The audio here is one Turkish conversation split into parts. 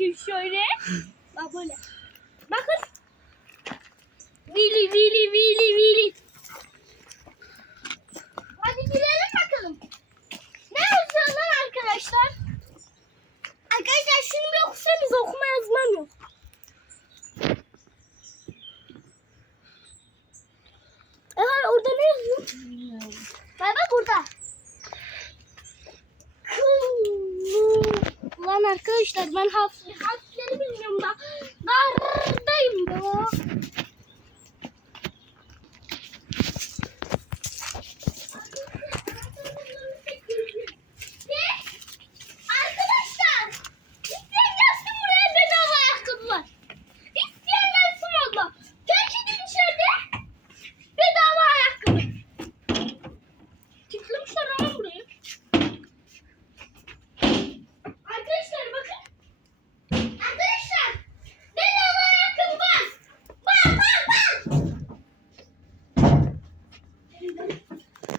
çekiyor şöyle. Bak böyle. Bakın. Vili vili vili vili. Hadi girelim bakalım. Ne yazıyor lan arkadaşlar? Arkadaşlar şunu bir okusanız okuma yazmam yok. Aha orada ne yazıyor? Bak bak burada. Ulan arkadaşlar ben harf, harfleri bilmiyorum da. Dardayım da. Arkadaşlar, isteyen gelsin buraya bedava ayakkabı var. İsteyen gelsin valla. Terk edin içeride. Bedava ayakkabı. Tıklamışlar ama burayı. Arkadaşlar bakın. Arkadaşlar. Bedava ayakkabı var. Bak bak bak.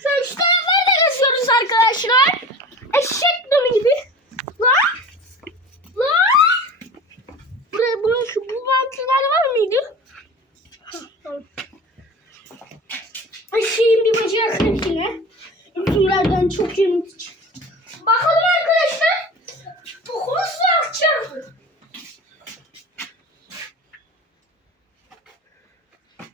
Şöyle şu tarafları da yazıyoruz arkadaşlar. Eşek donu gibi. Lan. Lan. Buraya bunun şu bu bantlar var mıydı? Ha, tamam. Eşeğin bir bacağı kırık yine. Üzümlerden çok yemiş çıktı. Bakalım arkadaşlar. Tokumuz su akacak.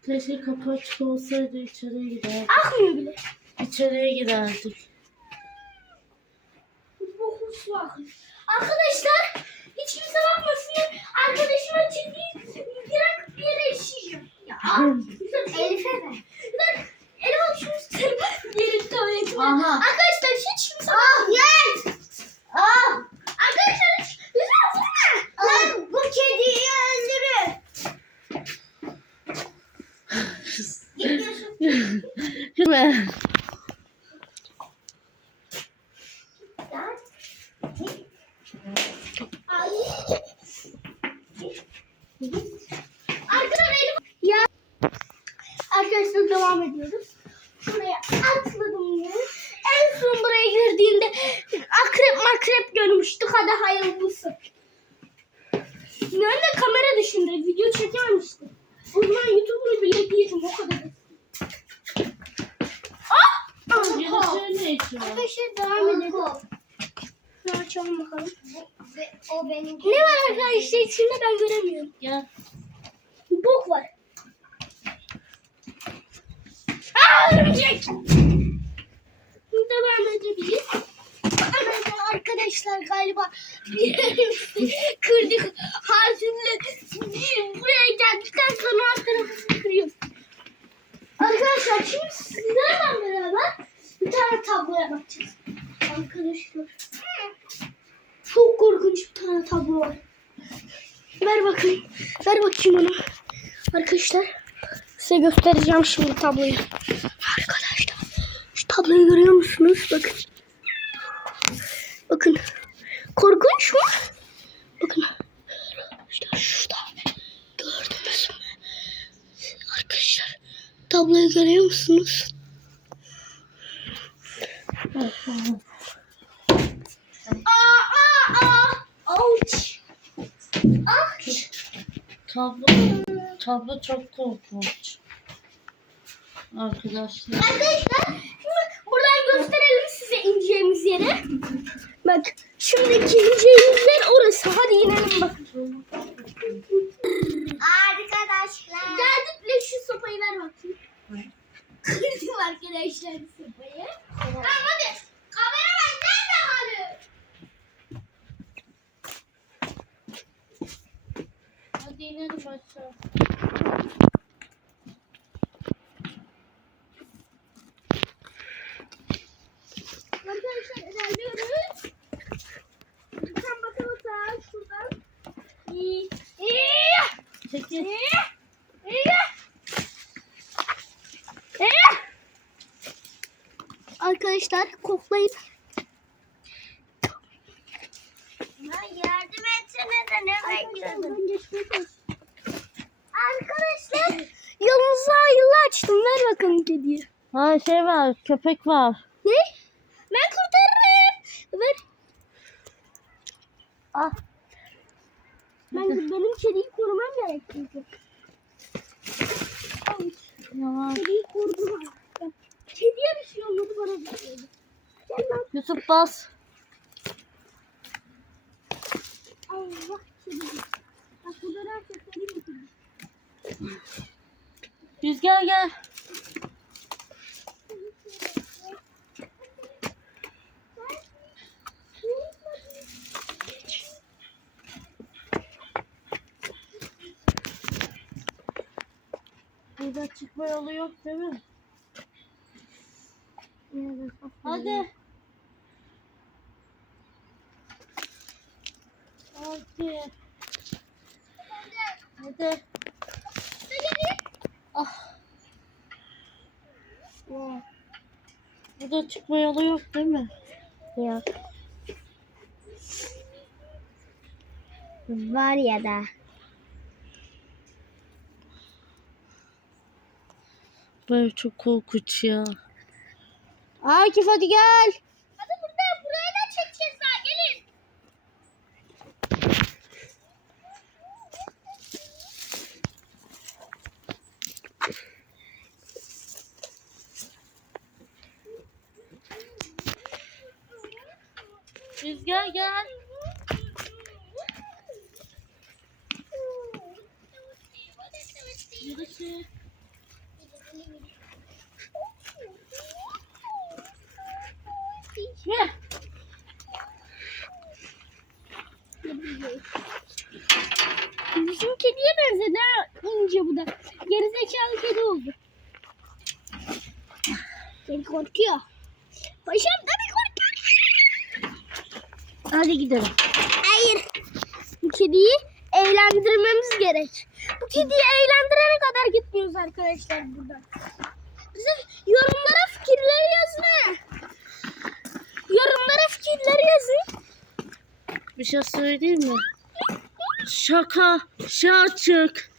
Keşke kapı açık olsaydı içeriye giderdik. Akmıyor bile. İçeriye giderdik. Tokumuz su akıyor. Arkadaşlar hiç kimse bakmasın. Arkadaşıma ciddi direkt bir yere işeyeceğim. Ya. Elif'e ver. Elim alışmış. Yeri tuvaleti var. Aha. Arkadaşlar hiç kimse Ah yes. Ah. Arkadaşlar hiç lütfen vurma. Lan bu kediyi öldürür. Yürüme. Ay. Arkadan elim. Ya. Arkadaşlar devam ediyoruz. Şuraya atladım ya. En son buraya girdiğinde akrep makrep görmüştük. Hadi hayırlısı. Ben de kamera dışında video çekememiştim. O zaman YouTube'unu bile değildim o kadar. Ah! Geleceğin ne için var? Arkadaşlar devam edelim. Şunu açalım bakalım. Ve o benim. Ne var arkadaşlar içinde ben göremiyorum. Gel. Bok var. Aa örümcek. Devam edebiliriz. Arkadaşlar galiba bir kırdık. Harcını buraya geldikten sonra alt tarafını kırıyoruz. Arkadaşlar şimdi sizlerle beraber bir tane tabloya bakacağız. Arkadaşlar. Çok korkunç bir tane tablo var. Ver bakayım. Ver bakayım onu. Arkadaşlar size göstereceğim şimdi tabloyu. Arkadaşlar şu tabloyu görüyor musunuz? Bakın. Bakın. Korkunç mu? Bakın. İşte şurada. Gördünüz mü? Arkadaşlar tabloyu görüyor musunuz? Aa aa aa. Ouch. Ouch. Tablo, tablo çok korkunç. Arkadaşlar. Arkadaşlar şimdi buradan gösterelim size ineceğimiz yeri. Bak şimdiki ineceğimiz yer orası. Hadi inelim bakın. Arkadaşlar. Geldik bile şu sopayı ver bakayım. Kırdım arkadaşlar sopayı. Tamam hadi. arkadaşlar. Arkadaşlar ilerliyoruz. Bakalım sağa şuradan. İyi. İyi. Çekil. Arkadaşlar koklayıp açtım. Ver bakalım kediyi. Ha şey var köpek var. Ne? Ben kurtarırım. Ver. Ah. Ben benim kediyi korumam gerek çünkü. Ay, Yavaş. Kediyi korudum. Kediye bir şey olmadı bana bir şey oldu. Yusuf bas. Allah kedi. Bak burada söyleyeyim mi? Rüzgar gel. Burada çıkma yolu yok değil mi? Hadi. Hadi. Hadi. Ah. Vay. Burada çıkma yolu yok değil mi? Yok. Var ya da. Böyle çok korkunç ya. Akif hadi gel. Hadi burada buraya da çekeceğiz daha gelin. Rüzgar gel. Yürüsün. Gel. Bizim kediye benzedi ha ince bu da. Gerizekalı kedi oldu. Kedi korkuyor. Paşam tabii korkuyor. Hadi gidelim. Hayır. Bu kediyi eğlendirmemiz gerek. Bu kediyi eğlendirene kadar gitmiyoruz arkadaşlar buradan. Bize yorumlara fikirleri yazın. ha. Yorumlara fikirleri yazın. Bir şey söyleyeyim mi? Şaka. Şey açık.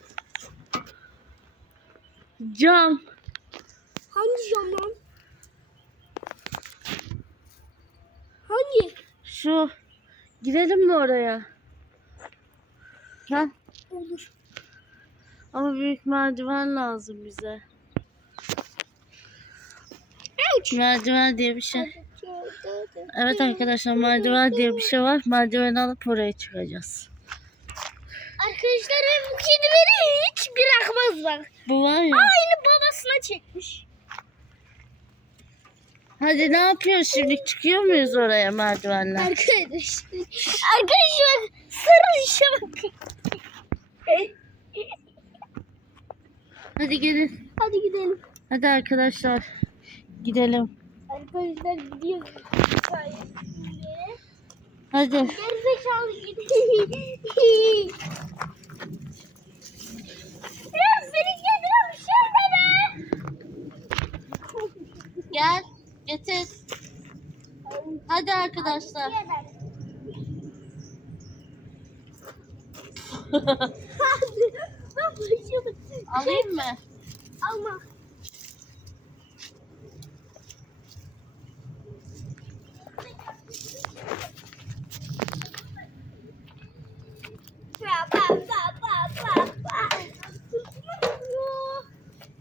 Cam. Hangi zaman? Hangi? Şu. Gidelim mi oraya? Ha? Olur. Ama büyük merdiven lazım bize. Merdiven diye bir şey. Evet arkadaşlar merdiven diye bir şey var. Merdiveni alıp oraya çıkacağız. Arkadaşlar bu kedi beni hiç bırakmaz bak. Bu var ya. Aynı babasına çekmiş. Hadi ne yapıyoruz şimdi? Çıkıyor muyuz oraya merdivenler? Arkadaşlar. Arkadaşlar sarı işe bakın. Hadi gelin. Hadi gidelim. Hadi arkadaşlar. Gidelim. Arkadaşlar gidiyoruz. Hadi. Gerizekalı gidiyor. Ya senin kendine bir şey deme. Gel. Getir. Hadi arkadaşlar. Alayım mı? Alma. Pa, pa, pa, pa.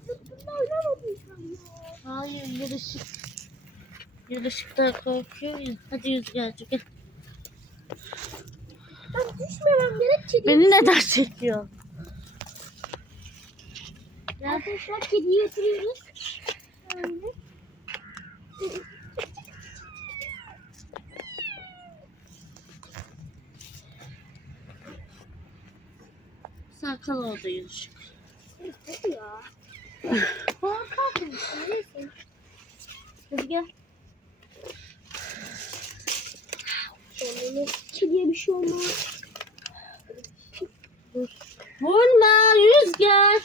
Sırtımda oynamadın sen ya. Hayır yarışık. Yarışıktan korkuyor ya. Hadi Rüzgar'cı gel. Ben düşmemem gerek kedi. Beni neden çekiyor? Arkadaşlar kediyi götürüyoruz. Öyle. Sen kal orada yarışık. ya. Neredesin? Hadi gel. Ki bir şey olmaz. Vurma rüzgar.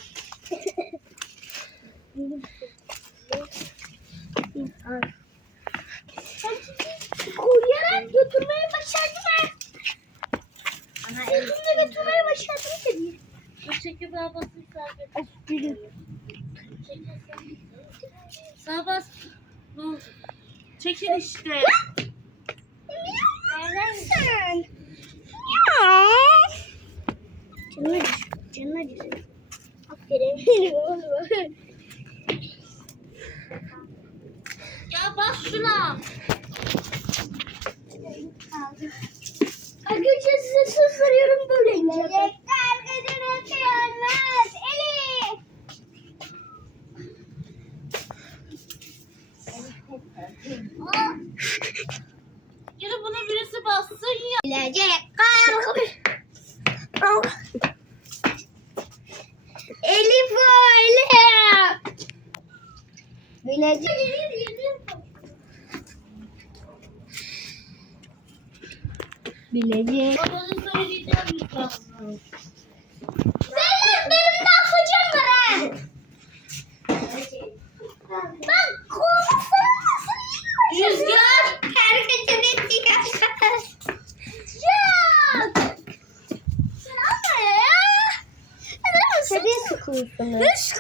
Koruyarak götürmeyi başardım ben. Sırtımda götürmeyi başardım kediyi. Bu şekilde babasını sarkıyor. Sağ bas. Bu. Çekil işte. Neredesin? Canına düş. Canına düş. Aferin. Ya bas şuna. Arkadaşlar size söz veriyorum böyle ineceğim. Bassın ya. Gelecek kalkmış. Elif o Elif. Bilecek. Babanın söyleyeceğim lütfen. Zeynep benim daha hocam var ha. Bak kolunu sarılmasın. Rüzgar. Herkesin ettiği Ya. Seviye sıkıyorsun.